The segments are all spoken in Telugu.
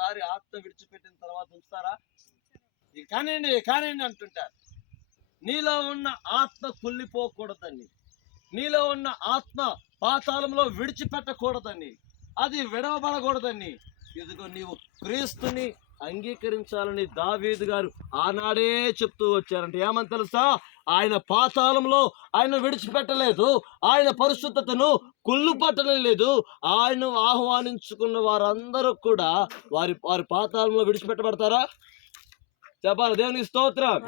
ఒక్కసారి ఆత్మ విడిచిపెట్టిన తర్వాత ఉంచుతారా? కానివ్వండి కానివ్వండి అంటుంటారు. నీలో ఉన్న ఆత్మ కుళ్ళిపోకూడదని, నీలో ఉన్న ఆత్మ పాతాళంలో విడిచిపెట్టకూడదని, అది విడవబడకూడదని, ఇదిగో నీవు క్రీస్తుని అంగీకరించాలని దావీదు గారు ఆనాడే చెప్తూ వచ్చారంట. ఏమని తెలుసా? ఆయన పాతాళంలో ఆయన విడిచిపెట్టలేదు, ఆయన పరిశుద్ధతను కుళ్ళు పట్టలేదు. ఆయన ఆహ్వానించుకున్న వారందరూ కూడా వారి వారి పాతాళంలో విడిచిపెట్టబడతారా? చెప్పాలి. దేవునికి స్తోత్రం.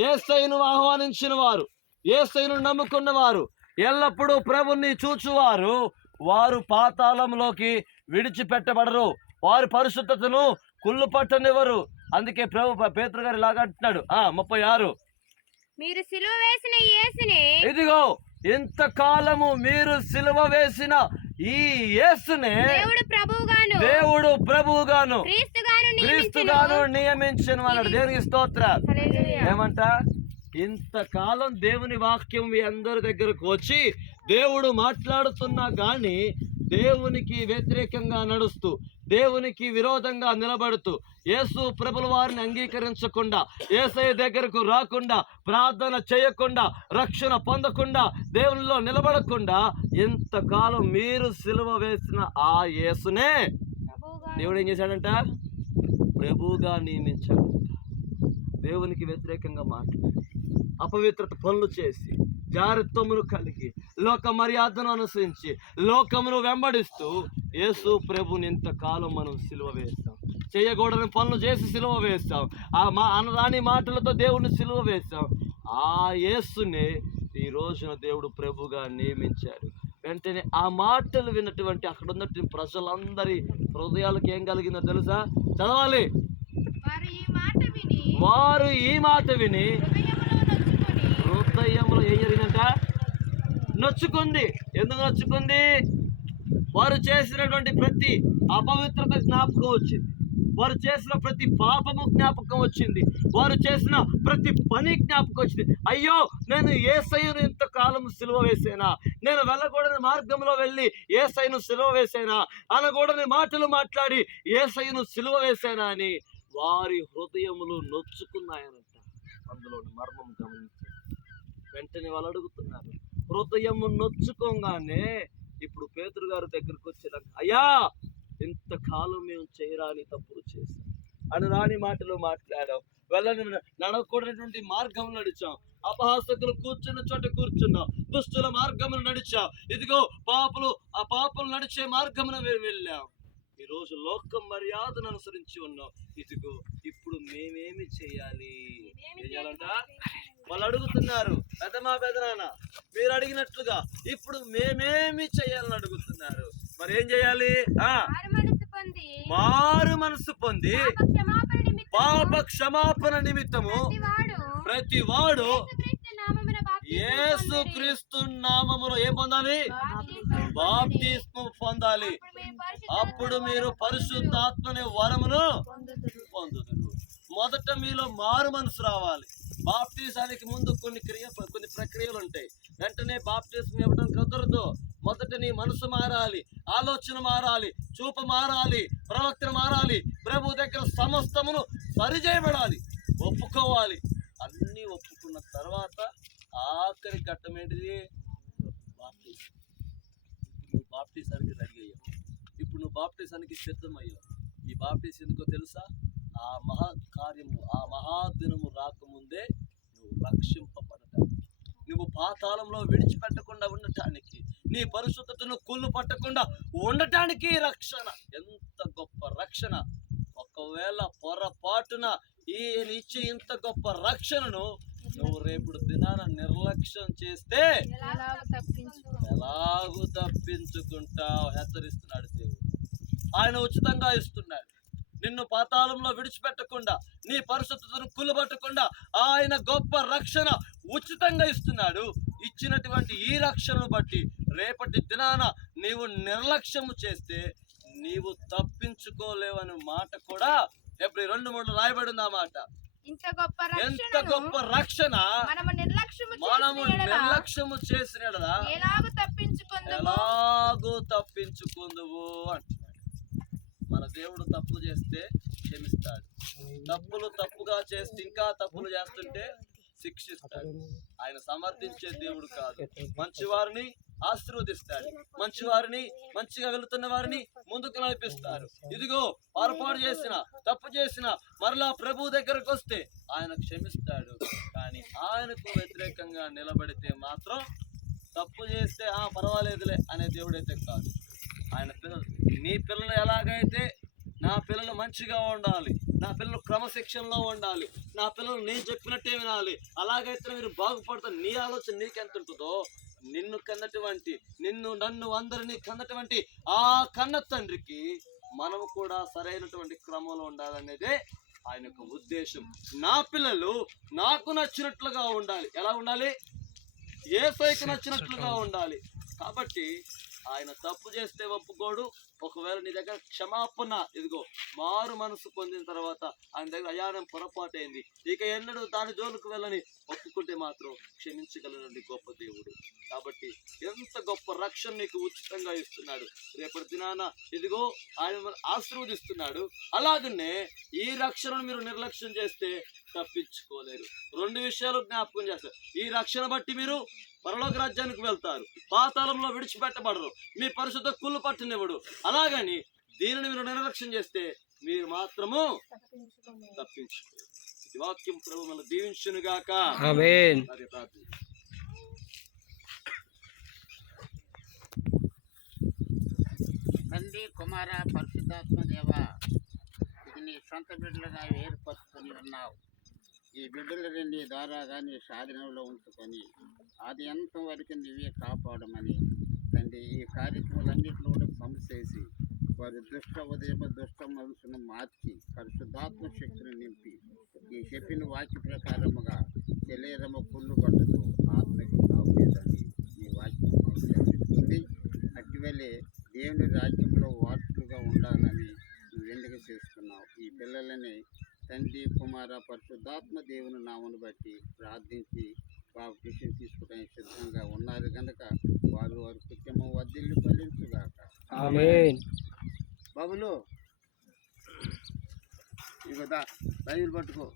యేసయ్యను ఆహ్వానించిన వారు, యేసయ్యను నమ్ముకున్న వారు, ఎల్లప్పుడూ ప్రభుని చూచువారు, వారు పాతాళంలోకి విడిచిపెట్టబడరు, వారి పరిశుద్ధతను కుళ్ళు పట్టనివ్వరు. అందుకే ప్రభు పేతురు గారు ఇలాగ అంటున్నాడు 36, మీరు సిలువ వేసిన యేసుని, ఇదిగో ఇంతకాలము మీరు సిలువ వేసిన ఈ యేసునే దేవుడు ప్రభువుగాను క్రీస్తుగాను నియమించను అన్నాడు. దేవునికి స్తోత్రం. ఏమంట? ఇంతకాలం దేవుని వాక్యం మీ అందరి దగ్గరకు వచ్చి దేవుడు మాట్లాడుతున్నా గాని దేవునికి వ్యతిరేకంగా నడుస్తూ, దేవునికి విరోధంగా నిలబడుతూ, యేసు ప్రభుల వారిని అంగీకరించకుండా, యేసయ్య దగ్గరకు రాకుండా, ప్రార్థన చేయకుండా, రక్షణ పొందకుండా, దేవునిలో నిలబడకుండా ఇంతకాలం మీరు సిలువ వేసిన ఆ యేసునే దేవుడు ఏం చేశాడంట? ప్రభువుగా నియమించాడంట. దేవునికి వ్యతిరేకంగా మాట్లాడి, అపవిత్రత పనులు చేసి, జారత్వమును కలిగి, లోక మర్యాదను అనుసరించి, లోకమును వెంబడిస్తూ యేసు ప్రభుని ఇంతకాలం మనం సిలువ వేస్తాం. చేయకూడని పనులు చేసి సిలువ వేస్తాం. అనరాని మాటలతో దేవుడిని సిలువ వేస్తాం. ఆ యేసునే ఈ రోజున దేవుడు ప్రభుగా నియమించాడు. వెంటనే ఆ మాటలు విన్నటువంటి అక్కడ ఉన్నటువంటి ప్రజలందరి హృదయాలకు ఏం కలిగిందో తెలుసా? చదవాలి. వారు ఈ మాట విని హృదయంలో ఏం జరిగిందంట? నొచ్చుకుంది. ఎందుకు నొచ్చుకుంది? వారు చేసినటువంటి ప్రతి అపవిత్రత జ్ఞాపకం వచ్చింది, వారు చేసిన ప్రతి పాపము జ్ఞాపకం వచ్చింది, వారు చేసిన ప్రతి పని జ్ఞాపకం వచ్చింది. అయ్యో, నేను యేసయ్యను ఇంతకాలం సిలువ వేసేనా? నేను వెళ్ళకూడని మార్గంలో వెళ్ళి యేసయ్యను సిలువ వేసేనా? అనకూడని మాటలు మాట్లాడి యేసయ్యను సిలువ వేసేనా అని వారి హృదయములు నొచ్చుకున్నాయనంట. అందులో మర్మం గమనించారు. వెంటనే వాళ్ళు అడుగుతున్నారు, హృదయము నొచ్చుకోగానే ఇప్పుడు పేతురు గారి దగ్గరకు వచ్చేలా, అయ్యా, ఇంతకాలం మేము చేయరాని తప్పులు చేశాం, అనరాని మాటలు మాట్లాడాం, వెళ్ళని నడవకూడనటువంటి మార్గం నడిచాం, అపహాసకులు కూర్చున్న చోట కూర్చున్నాం, దుష్టుల మార్గమును నడిచాం, ఇదిగో ఆ పాపులు నడిచే మార్గమును మేము వెళ్ళాం. ఈరోజు లోకం మర్యాదను అనుసరించి ఉన్నాం. ఇదిగో ఇప్పుడు మేమేమి చేయాలి? ఏం చేయాలంట? వాళ్ళు అడుగుతున్నారు, పెదనాన్న మీరు అడిగినట్లుగా ఇప్పుడు మేమేమి చేయాలని అడుగుతున్నారు. మరి ఏం చేయాలి? మారు మనసు పొంది పాప క్షమాపణ నిమిత్తము ప్రతి వాడు యేసుక్రీస్తు నామములో ఏం పొందాలి? బాప్తిస్మం పొందాలి. అప్పుడు మీరు పరిశుద్ధాత్మని వరమును పొందుదురు. మొదట మీలో మారు మనసు రావాలి. బాప్టిజానికి ముందు కొన్ని ప్రక్రియలు ఉంటాయి. వెంటనే బాప్టిజం ఇవ్వడం కుదరదు. మొదట నీ మనసు మారాలి, ఆలోచన మారాలి, చూపు మారాలి, ప్రవర్తన మారాలి. ప్రభు దగ్గర సమస్తమును సరిచేయబడాలి, ఒప్పుకోవాలి. అన్నీ ఒప్పుకున్న తర్వాత ఆఖరి ఘట్టం ఏంటిది? బాప్టిజం. నువ్వు బాప్టిజానికి రెడీ అయ్యావు, ఇప్పుడు నువ్వు బాప్టిజానికి సిద్ధమయ్యావు. ఈ బాప్టిజం ఎందుకో తెలుసా? ఆ మహాకార్యము, ఆ మహాదినము రాకముందే నువ్వు రక్షింపబడటానికి, నువ్వు పాతాళంలో విడిచిపెట్టకుండా ఉండటానికి, నీ పరిశుద్ధతను కుళ్ళు పట్టకుండా ఉండటానికి రక్షణ. ఎంత గొప్ప రక్షణ! ఒకవేళ పొరపాటున ఈయన ఇచ్చే ఇంత గొప్ప రక్షణను నువ్వు రేపుడు దినాన నిర్లక్ష్యం చేస్తే ఎలాగూ తప్పించుకుంటావు హెచ్చరిస్తున్నాడు దేవుడు. ఆయన ఉచితంగా ఇస్తున్నాడు. నిన్ను పాతాళంలో విడిచిపెట్టకుండా, నీ పరిశుద్ధతను కుళ్ళబట్టకుండా ఆయన గొప్ప రక్షణ ఉచితంగా ఇస్తున్నాడు. ఇచ్చినటువంటి ఈ రక్షణను బట్టి రేపటి దినాన నీవు నిర్లక్ష్యము చేస్తే నీవు తప్పించుకోలేవని మాట కూడా ఎప్పుడు 2:3 రాయబడింది. ఆ మాట ఎంత గొప్ప రక్షణ మనము నిర్లక్ష్యము చేసిన ఎలాగూ తప్పించుకుందువు అంటున్నాడు. మన దేవుడు తప్పు చేస్తే క్షమిస్తాడు. తప్పులు తప్పుగా చేస్తే ఇంకా తప్పులు చేస్తుంటే శిక్షిస్తాడు. ఆయన సమర్థించే దేవుడు కాదు. మంచి వారిని ఆశీర్వదిస్తాడు. మంచి వారిని, మంచిగా వెళుతున్న వారిని ముందుకు నడిపిస్తారు. ఇదిగో పొరపాటు చేసిన, తప్పు చేసిన మరలా ప్రభు దగ్గరకు వస్తే ఆయన క్షమిస్తాడు. కానీ ఆయనకు వ్యతిరేకంగా నిలబడితే మాత్రం తప్పు చేస్తే పర్వాలేదులే అనే దేవుడైతే కాదు. ఆయన పిల్లలు, మీ పిల్లలు ఎలాగైతే నా పిల్లలు మంచిగా ఉండాలి, నా పిల్లలు క్రమశిక్షణలో ఉండాలి, నా పిల్లలు నేను చెప్పినట్టే వినాలి, అలాగైతే మీరు బాగుపడతారు. నీ ఆలోచన నీకెంత ఉంటుందో, నిన్ను కన్నటువంటి, నన్ను అందరినీ కన్నటువంటి ఆ కన్న తండ్రికి మనము కూడా సరైనటువంటి క్రమంలో ఉండాలనేదే ఆయన యొక్క ఉద్దేశం. నా పిల్లలు నాకు నచ్చినట్లుగా ఉండాలి. ఎలా ఉండాలి? యేసయ్యకు నచ్చినట్లుగా ఉండాలి. కాబట్టి ఆయన తప్పు చేస్తే ఒప్పుకోడు. ఒకవేళ నీ దగ్గర క్షమాపణ, ఇదిగో మారు మనసు పొందిన తర్వాత ఆయన దగ్గర అయానం పొరపాటు అయింది, ఇక ఎన్నడూ దాని జోలికి వెళ్ళని ఒప్పుకుంటే మాత్రం క్షమించగలనండి గొప్ప దేవుడు. కాబట్టి ఎంత గొప్ప రక్షణ నీకు ఉచితంగా ఇస్తున్నాడు. రేపటి దినాన ఇదిగో ఆయన ఆశీర్వదిస్తున్నాడు. అలాగనే ఈ రక్షణను మీరు నిర్లక్ష్యం చేస్తే తప్పించుకోలేరు. 2 విషయాలు జ్ఞాపకం చేస్తారు. ఈ రక్షణ బట్టి మీరు పరలోక రాజ్యానికి వెళ్తారు, పాతాళంలో విడిచిపెట్టబడరు, మీ పరిశుద్ధ కుళ్ళు పట్టనివ్వడు. అలాగని దీనిని మీరు నిర్లక్ష్యం చేస్తే మీరు మాత్రము తప్పించుకోరు. ఈ వాక్యం ప్రభు మన దీవించును గాక. ఆమేన్. తండ్రి, కుమార, పరిశుద్ధాత్మ దేవ, ఇది నీ సొంత బిడ్డలుగా ఏర్పరచుకొని ఉన్నావు. ఈ బిడ్డలని నీ ద్వారాగా నీ సాధనంలో ఉంచుకొని ఆది అంతం వరకు నీవే కాపాడమని తండ్రి, ఈ కార్యక్రమాలన్నింటిలో కూడా సమసేసి వారి దుష్ట ఉదయం దుష్ట మనసును మార్చి పరిశుద్ధాత్మ శక్తిని నింపి ఈ చెప్పిన వాక్య ప్రకారముగా శరీరము కుళ్ళు పట్టదు, ఆత్మకి సాగులేదని ఈ వాక్యం తెలుస్తుంది. అటువలే దేవుని రాజ్యంలో వారసులుగా ఉండాలని నువ్వు ఎందుకు చేసుకున్నావు. ఈ పిల్లలని తండ్రి, కుమార, పరిశుద్ధాత్మ దేవుని నామను బట్టి ప్రార్థించి బాప్టిజం తీసుకోవడానికి సిద్ధంగా ఉన్నారు కనుక వారు కుటుంబం వర్ధిల్లి ఫలించుగాక. ఆమేన్. బాబులు ఇగో బైబిల్ పట్టుకో.